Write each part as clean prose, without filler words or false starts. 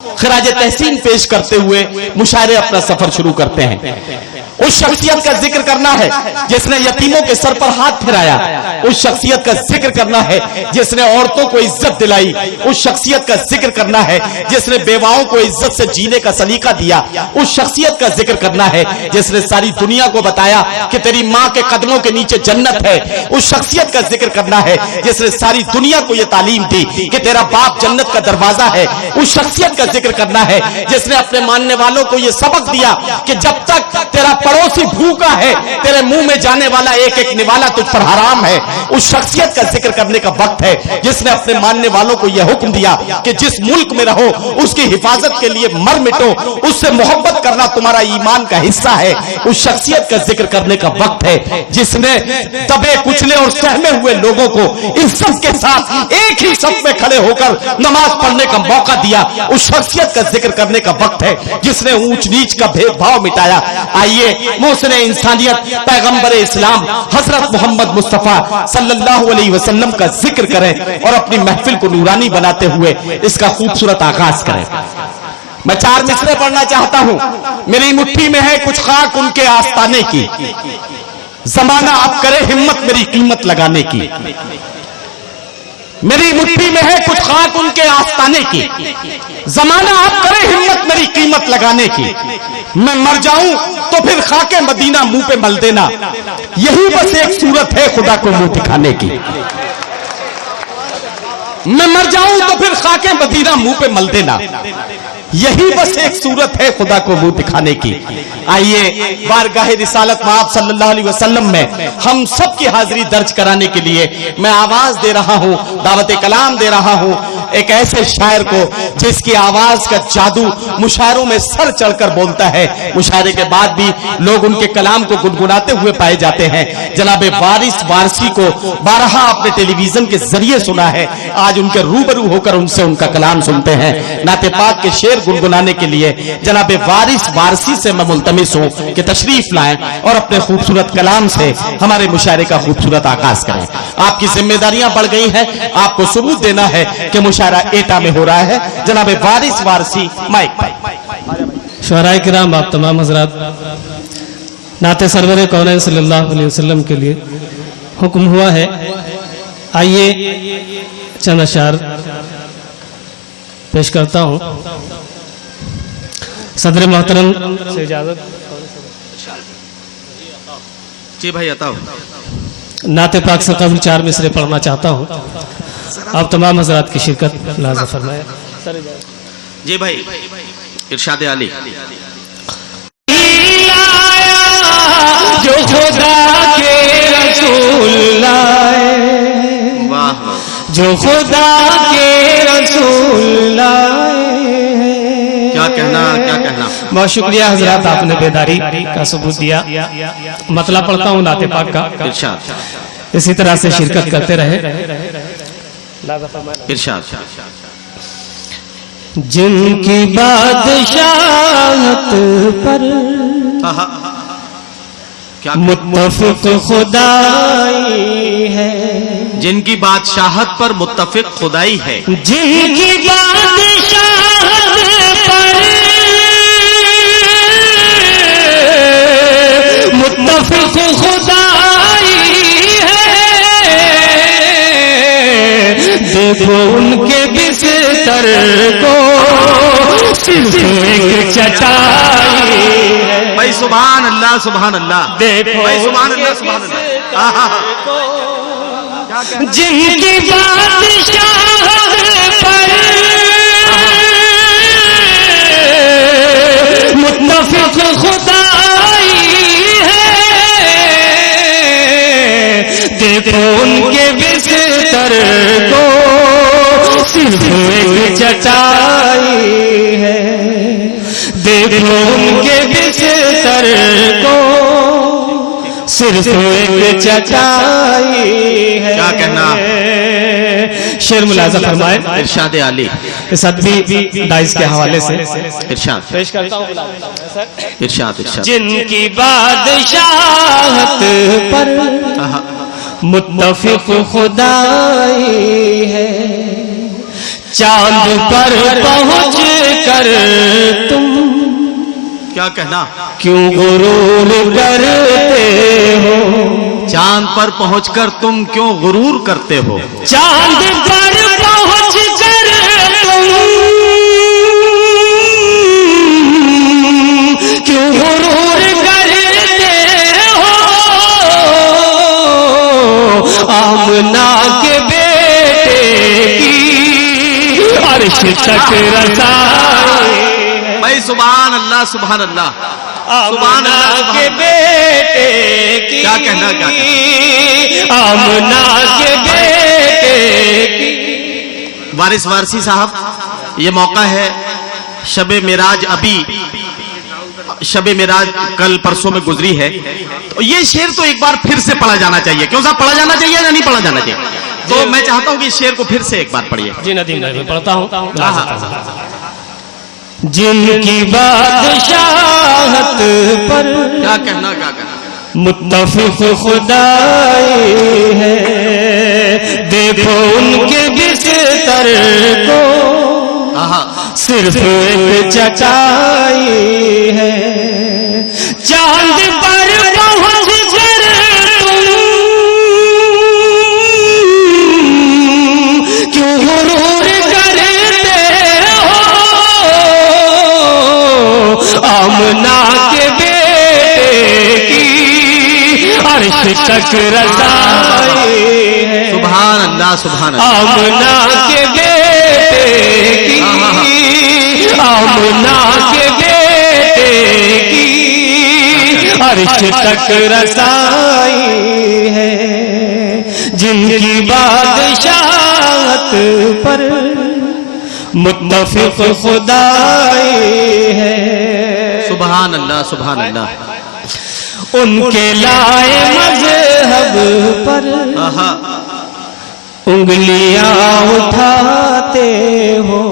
خراج تحسین پیش کرتے ہوئے مشاعرے اپنا سفر شروع کرتے ہیں۔ اس شخصیت کا ذکر کرنا ہے جس نے یتیموں کے سر پر ہاتھ پھرایا، اس شخصیت کا ذکر کرنا ہے جس نے عورتوں کو عزت دلائی، اس شخصیت کا ذکر کرنا ہے جس نے بیواؤں کو عزت سے جینے کا سلیقہ دیا، اس شخصیت کا ذکر کرنا ہے جس نے ساری دنیا کو بتایا کہ تیری ماں کے قدموں کے نیچے جنت ہے، اس شخصیت کا ذکر کرنا ہے جس نے ساری دنیا کو یہ تعلیم دی کہ تیرا باپ جنت کا دروازہ ہے، اس شخصیت کا ذکر کرنا ہے جس نے اپنے ماننے والوں کو یہ سبق دیا کہ جب تک تیرا پڑوسی بھوکا ہے تیرے منہ میں جانے والا ایک ایک نوالا تجھ پر حرام ہے۔ اس شخصیت کا ذکر کرنے کا وقت ہے جس نے اپنے ماننے والوں کو یہ حکم دیا کہ جس ملک میں رہو اس کی حفاظت کے لیے مر مٹو، اس سے محبت کرنا تمہارا ایمان کا حصہ ہے۔ اس شخصیت کا ذکر کرنے کا وقت ہے جس نے دبے کچلے اور سہمے ہوئے لوگوں کو عزت کے ساتھ ایک ہی صف میں کھڑے ہو کر نماز پڑھنے کا موقع دیا۔ اس شخصیت کا ذکر کرنے کا وقت ہے جس نے اونچ نیچ کا بھید بھاؤ مٹایا۔ آئیے محسن انسانیت پیغمبر اسلام حضرت محمد مصطفیٰ صلی اللہ علیہ وسلم کا ذکر کریں اور اپنی محفل کو نورانی بناتے ہوئے اس کا خوبصورت آغاز کریں۔ میں 4 مصرے پڑھنا چاہتا ہوں۔ میری مٹھی میں ہے کچھ خاک ان کے آستانے کی، زمانہ اب کرے ہمت میری قیمت لگانے کی۔ میری مٹھی میں ہے کچھ خاک ان کے آستانے کی، زمانہ اب کرے ہمت میری قیمت لگانے کی۔ میں مر جاؤں تو پھر خاک مدینہ منہ پہ مل دینا، یہی بس ایک صورت ہے خدا کو منہ دکھانے کی۔ میں مر جاؤں تو پھر خاک مدینہ منہ پہ مل دینا، یہی بس ایک صورت ہے خدا کو منہ دکھانے کی۔ آئیے بارگاہ رسالت مآب صلی اللہ علیہ وسلم میں ہم سب کی حاضری درج کرانے کے لیے میں آواز دے رہا ہوں، دعوت کلام دے رہا ہوں ایک ایسے شاعر کو جس کی آواز کا جادو مشاعروں میں سر چڑھ کر بولتا ہے، مشاعرے کے بعد بھی لوگ ان کے کلام کو گنگناتے ہوئے پائے جاتے ہیں۔ جناب وارث وارثی کو بارہا اپنے ٹیلی ویژن کے ذریعے سنا ہے، آج ان کے روبرو ہو کر ان سے ان کا کلام سنتے ہیں۔ نعت پاک کے شعر گنگنانے کے لیے جناب وارث وارثی سے میں ملتمس ہوں کہ تشریف لائیں اور اپنے خوبصورت کلام سے ہمارے مشاعرے کا خوبصورت آغاز کریں۔ آپ کی ذمہ داریاں بڑھ گئی ہیں، آپ کو ثبوت دینا ہے کہ مشاعرہ ایٹا میں ہو رہا ہے۔ جناب وارث وارثی مائک پر۔ شعراء کرام، آپ تمام حضرات، نعت سرور کونین صلی اللہ علیہ وسلم کے لیے حکم ہوا ہے، آئیے چند اشعار پیش کرتا ہوں۔ صدر محترم سے اجازت جی بھائی عطا ہو۔ نعت پاک سے قبل 4 مصرے پڑھنا چاہتا ہوں، آپ تمام حضرات کی شرکت لازم فرمائے۔ جی بھائی ارشاد علی۔ جو خدا کے رسول لائے، جو خدا کے رسول لائے۔ کیا کہنا کیا کہنا۔ بہت شکریہ حضرات، آپ نے بیداری کا ثبوت دیا۔ مطلب پڑھتا ہوں نعت پاک کا، ارشاد اسی طرح سے شرکت کرتے رہے۔ ارشاد۔ جن کی بادشاہت پر متفق خدائی ہے، جن کی بادشاہت پر متفق خدائی ہے، جن کی بادشاہت پر متفق خدائی ہے، دیکھو ان کے بستر کو صرف ایک چٹائی ہے۔ بھائی سبحان اللہ سبحان اللہ، دیکھو بھائی سبحان اللہ سبحان اللہ۔ جن کی بادشاہت پر متفق خدائی ہے، دیکھو ان کے بستر کو صرف ایک چٹائی ہے، دیکھو ان کے بستر کو صرف ایک چٹائی ہے۔ کیا کہنا۔ شعر ملاحظہ فرمائے، ارشاد علی۔ اس ادبی دائز کے حوالے سے ارشاد پیش کرتا ہوں۔ ارشاد ارشاد۔ جن کی بادشاہت پر متفق خدائی ہے، چاند پر پہنچ کر تم کیا کہنا؟ کیوں غرور کرتے ہو؟ چاند پر پہنچ کر تم کیوں غرور کرتے ہو؟ چاند پر پہنچ کر تم کیوں غرور کرتے ہو؟ آمنہ کے بیٹے کی عرش تک رسائی بھائی سبحان اللہ سبحان اللہ سبحان اللہ آمنہ کے بیٹے کی کیا کہنا کیا کہنا؟ آمنہ کے بیٹے کی وارث وارسی صاحب یہ موقع ہے شب معراج ابھی شب معراج کل پرسوں میں گزری ہے تو یہ شعر تو ایک بار پھر سے پڑھا جانا چاہیے کیوں صاحب پڑھا جانا چاہیے یا نہیں پڑھا جانا چاہیے تو میں چاہتا ہوں کہ اس شعر کو پھر سے ایک بار پڑھیے جی ندیم بھائی میں پڑھتا ہوں جن کی بادشاہت پر کیا کہنا کیا کہنا متفق خدائی ہے دیکھو ان کے بستر کو صرف ایک چٹائی ہے چاند پر پہنچ کر تم کیوں غرور کرتے ہو؟ آمنہ کے بیٹے کی عرش تک رسائی ہے سبحان اللہ سبحان اللہ آمنہ کے بیٹے کی آمنہ کے بیٹے کی عرش تک رسائی ہے جن کی بادشاہت پر متفق خدائی ہے سبحان اللہ سبحان اللہ ان کے لائے مذہب پر انگلیاں اٹھاتے ہو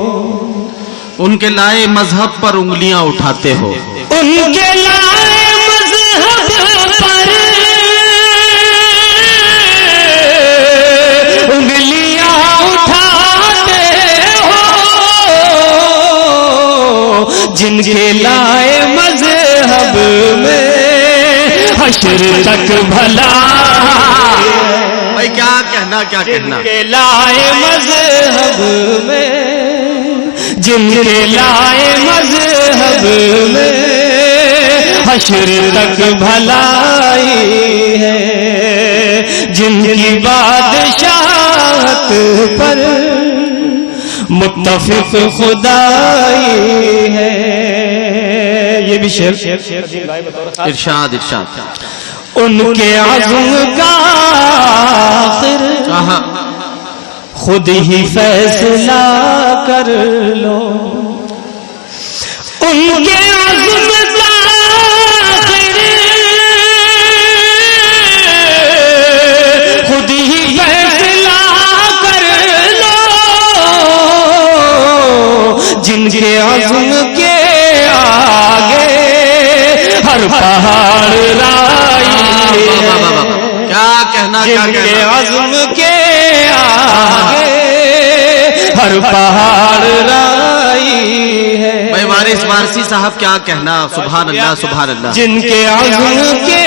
ان کے لائے مذہب پر انگلیاں اٹھاتے ہو ان کے لائے مذہب پر انگلیاں اٹھاتے ہو جن کے لائے مذہب میں حشر تک بھلا بھائی کیا کہنا کیا کہنا کے لائے مذہب میں جن کے لائے مذہب میں حشر تک بھلائی ہے جن کی بادشاہت پر متفق خدائی ہے یہ بھی شعر ارشاد ارشاد ان کے عزم کا آخر خود ہی فیصلہ کر لو ان کے عزم کا آخر خود ہی فیصلہ کر لو جن کے عزم کے آگے ہر پہاڑ رائی کیا کہنا جن کے عزم کے آگے ہر پہاڑ رائی ہے بھائی وارث وارسی صاحب کیا کہنا سبحان اللہ سبحان اللہ جن کے عزم کے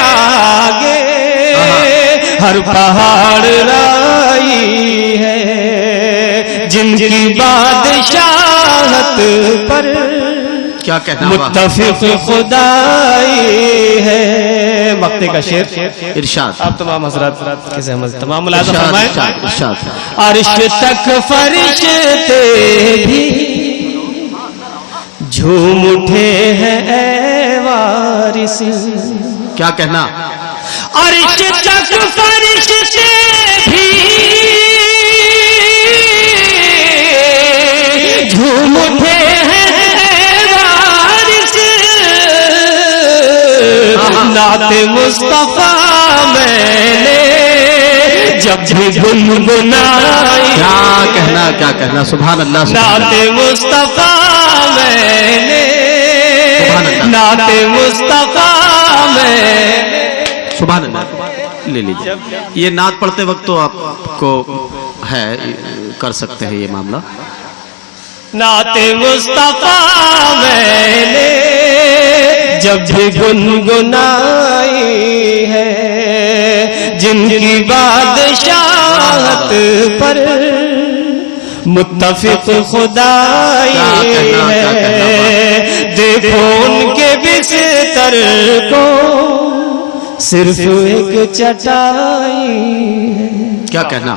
آگے ہر پہاڑ رائی ہے جن کی بادشاہت پر کیا کہنا متفق خدائی ہے مقطع کا شعر ارشاد آپ تمام حضرات کی زحمت تمام ملاحظہ فرمائیں ارشاد عرش تک فرشتے بھی جھوم اٹھے ہیں اے وارث کیا کہنا عرش تک فرشتے بھی جھوم اٹھے ہیں اے وارث نعت مصطفیٰ میں نے جب بھی گنگنائی کیا کہنا سبحان اللہ نعت مصطفیٰ میں نے نعت مصطفیٰ میں سبحان اللہ لے لیجیے یہ نعت پڑھتے وقت تو آپ کو ہے کر سکتے ہیں یہ معاملہ؟ نعت مصطفیٰ میں نے جب بھی گنگنائی ہے، جن کی بادشاہت پر متفق خدائی ہے، دیکھو ان کے بستر کو صرف ایک چٹائی ہے۔ کیا کہنا؟